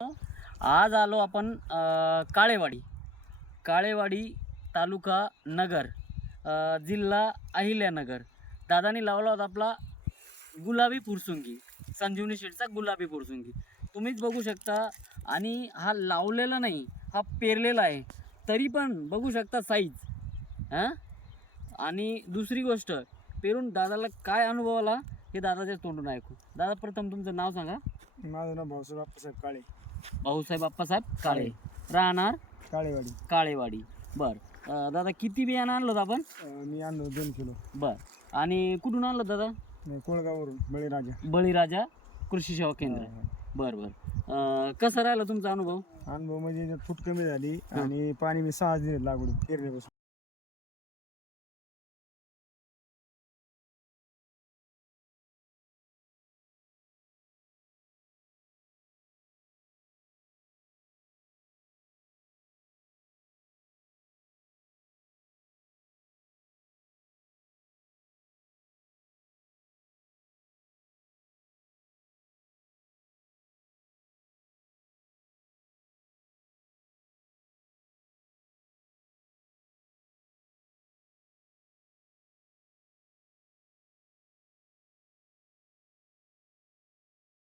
आज आलो आपण काळेवाडी तालुका नगर, जिल्हा अहिल्यानगर. दादानी लावला होता आपला गुलाबी फुरसुंगी, संजीवनी शेटचा गुलाबी फुरसुंगी. तुम्हीच बघू शकता. आणि हा लावलेला नाही, हा पेरलेला आहे. तरी पण बघू शकता साईज. हां, आणि दुसरी गोष्ट, पेरून दादाला काय अनुभव आला हे दादाच्या तोंडून ऐकू. दादा, प्रथम तुमचं नाव सांगा. माझं नाव भाऊसाहेब आप्पासाहेब काळे. भाऊसाहेब आप्पासाहेब काळे, राहणार काळेवाडी. बरं दादा, किती बियाणं आणलं होतं आपण? मी आणलो 2 किलो. बरं, आणि कुठून आणलं दादा? कोळगाववरून बळीराजा कृषी सेवा केंद्र. बरं बरं. कसं राहिलं तुमचा अनुभव? अनुभव म्हणजे फूट कमी झाली आणि पाणी मी 6 दिले लागवड पेरण्यापासून.